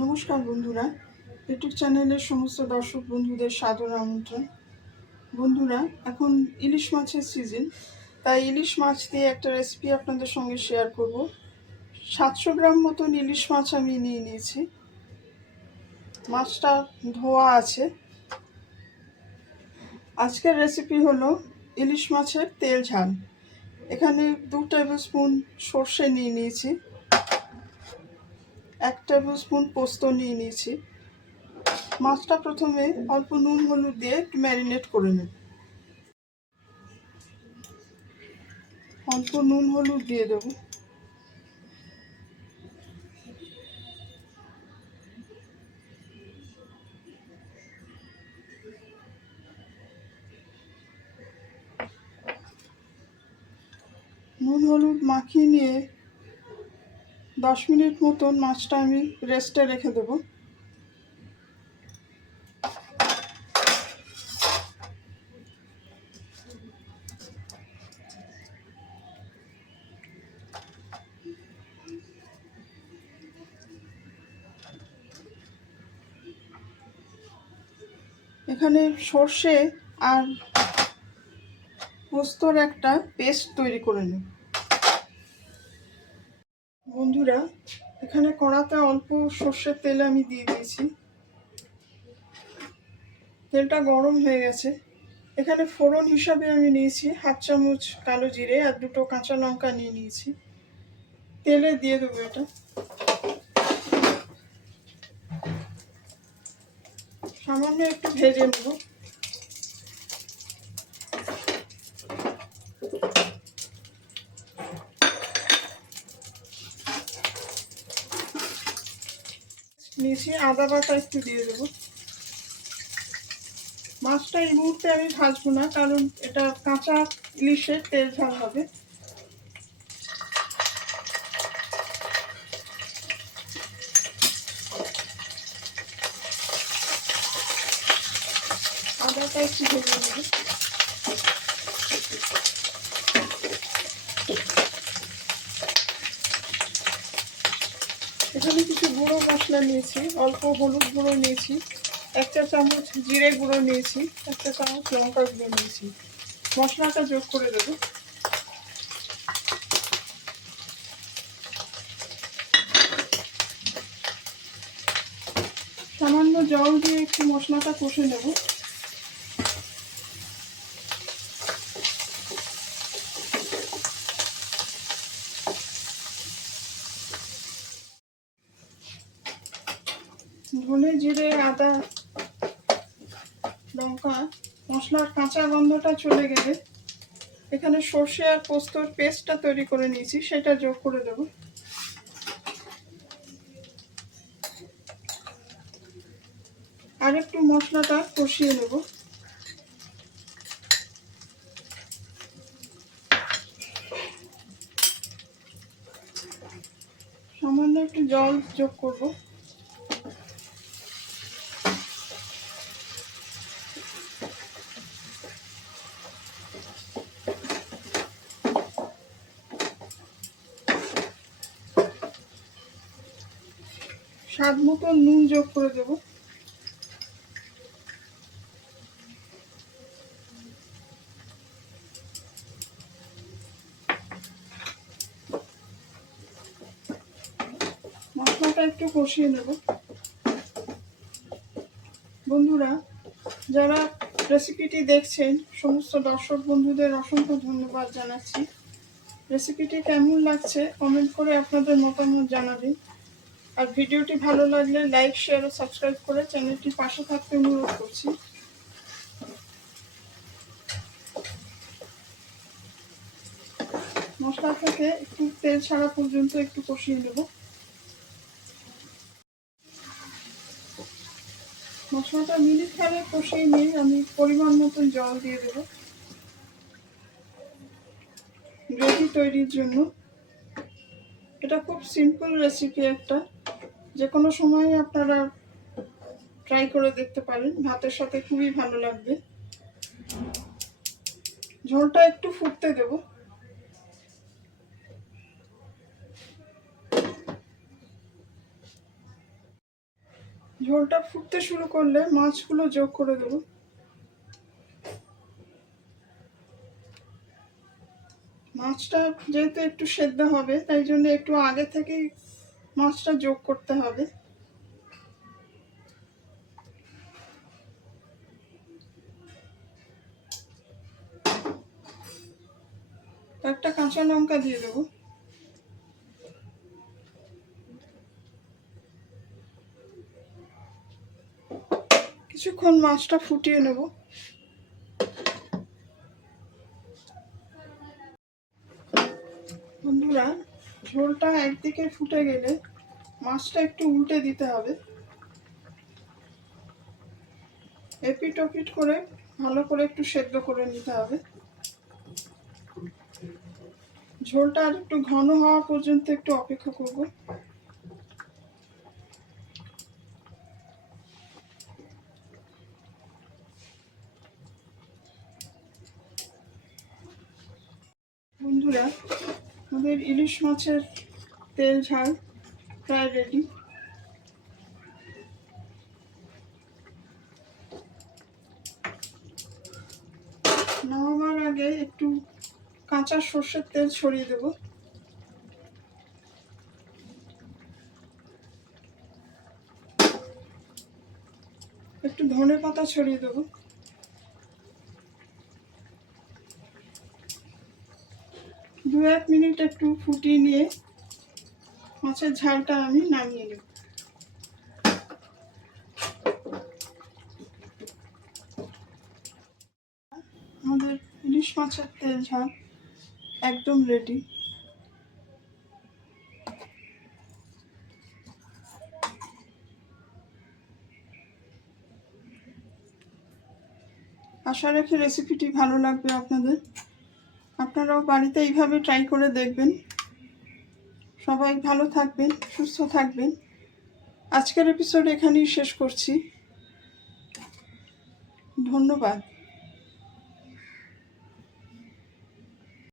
নমস্কার বন্ধুরা, ইউটিউব চ্যানেলের সমস্ত দর্শক বন্ধুদের সাদর আমন্ত্রণ। বন্ধুরা, এখন ইলিশ মাছের সিজন, তাই ইলিশ মাছ দিয়ে একটা রেসিপি আপনাদের সঙ্গে শেয়ার করব। 700 গ্রাম মতন ইলিশ মাছ আমি নিয়ে নিয়েছি। মাছটা ধোয়া আছে। আজকের রেসিপি হলো ইলিশ মাছের তেল ঝাল। এখানে 2 টেবিল স্পুন সর্ষে নিয়ে নিয়েছি, 1 টেবিল স্পুন পোস্ত নিয়ে নিয়েছি। মাছটা প্রথমে অল্প নুন হলুদ দিয়ে একটু ম্যারিনেট করে নেব। অল্প নুন হলুদ দিয়ে দেবো। নুন হলুদ মাখিয়ে নিয়ে 10 মিনিট মতন মাছটা আমি রেস্টে রেখে দেবো। এখানে সর্ষে আর পোস্তর একটা পেস্ট তৈরি করে নেব। বন্ধুরা, এখানে কড়াতে অল্প সর্ষের তেল আমি দিয়ে দিয়েছি। তেলটা গরম হয়ে গেছে। এখানে ফোড়ন হিসাবে আমি নিয়েছি 1/2 চামচ কালো জিরে আর 2টো কাঁচা লঙ্কা নিয়ে নিয়েছি। তেলে দিয়ে দেবো এটা। সামান্য একটু ভেজে নেব। নিয়েছি আদা বাটা একটু দিয়ে দেবো। মাছটা এই মুহূর্তে আমি ভাজবো না, কারণ এটা কাঁচা ইলিশের তেল ঝাল হবে। আদাটা একটু ভেজে নেব। এখানে কিছু গুঁড়ো মশলা নিয়েছি। অল্প হলুদ গুঁড়ো নিয়েছি, 1 চা চামচ জিরে গুঁড়ো নিয়েছি, 1 চা চামচ লঙ্কা গুঁড়ো নিয়েছি। মশলাটা যোগ করে দেবো। সামান্য জল দিয়ে একটু মশলাটা কষে নেব। ধনে জিরে আদা লঙ্কা মশলার কাঁচা গন্ধটা চলে গেলে এখানে সর্ষে আর পোস্তর পেস্টটা তৈরি করে নিয়েছি, সেটা যোগ করে দেব। আর একটু মশলাটা কষিয়ে নেব। সামান্য একটু জল যোগ করব। স্বাদ মতো নুন যোগ করে দেব। মশলাটা একটু কষিয়ে নেব। বন্ধুরা, যারা রেসিপিটি দেখছেন সমস্ত দর্শক বন্ধুদের অসংখ্য ধন্যবাদ জানাচ্ছি। রেসিপিটি কেমন লাগছে কমেন্ট করে আপনাদের মতামত জানাবেন। আর ভিডিওটি ভালো লাগলে লাইক শেয়ার ও সাবস্ক্রাইব করে চ্যানেলটির পাশে থাকতে অনুরোধ করছি। মশলা থেকে একটু তেল ছাড়া পর্যন্ত একটু কষিয়ে নেব। মশলাটা মিনিট খানেক কষিয়ে নিয়ে আমি পরিমাণ মতন জল দিয়ে দেব গ্রেভি তৈরির জন্য। এটা খুব সিম্পল রেসিপি একটা, যে কোনো সময় আপনারা ট্রাই করে দেখতে পারেন। ভাতের সাথে খুবই ভালো লাগবে। ঝোলটা একটু ফুটতে দেব। ঝোলটা ফুটতে শুরু করলে মাছগুলো যোগ করে দেবো। মাছটা যেহেতু একটু সেদ্ধ হবে, তাই জন্য একটু আগে থেকেই মাছটা যোগ করতে হবে। একটা কাঁচা লঙ্কা দিয়ে দেবো। কিছুক্ষণ মাছটা ফুটিয়ে নেব। বন্ধুরা, ঝোলটা একদিকে ফুটে গেলে মাছটা একটু উল্টে দিতে হবে। এপিট ওপিট করে ভালো করে একটু সেদ্ধ করে নিতে হবে। ঝোলটা আর একটু ঘন হওয়া পর্যন্ত একটু অপেক্ষা করব। বন্ধুরা, আমাদের ইলিশ মাছের তেল ঝাল প্রায় রেডি। নামাবার আগে একটু কাঁচা সর্ষের তেল ছড়িয়ে দেব। একটু ধনে পাতা ছড়িয়ে দেব। দু এক মিনিট একটু ফুটিয়ে নিয়ে মাছের ঝালটা আমি নামিয়ে নেব। আমাদের ইলিশ মাছের তেল ঝাল একদম রেডি। আশা রাখি রেসিপিটি ভালো লাগবে আপনাদের। আপনারাও বাড়িতে এইভাবে ট্রাই করে দেখবেন। সবাই ভালো থাকবেন, সুস্থ থাকবেন। আজকের এপিসোড এখানেই শেষ করছি। ধন্যবাদ।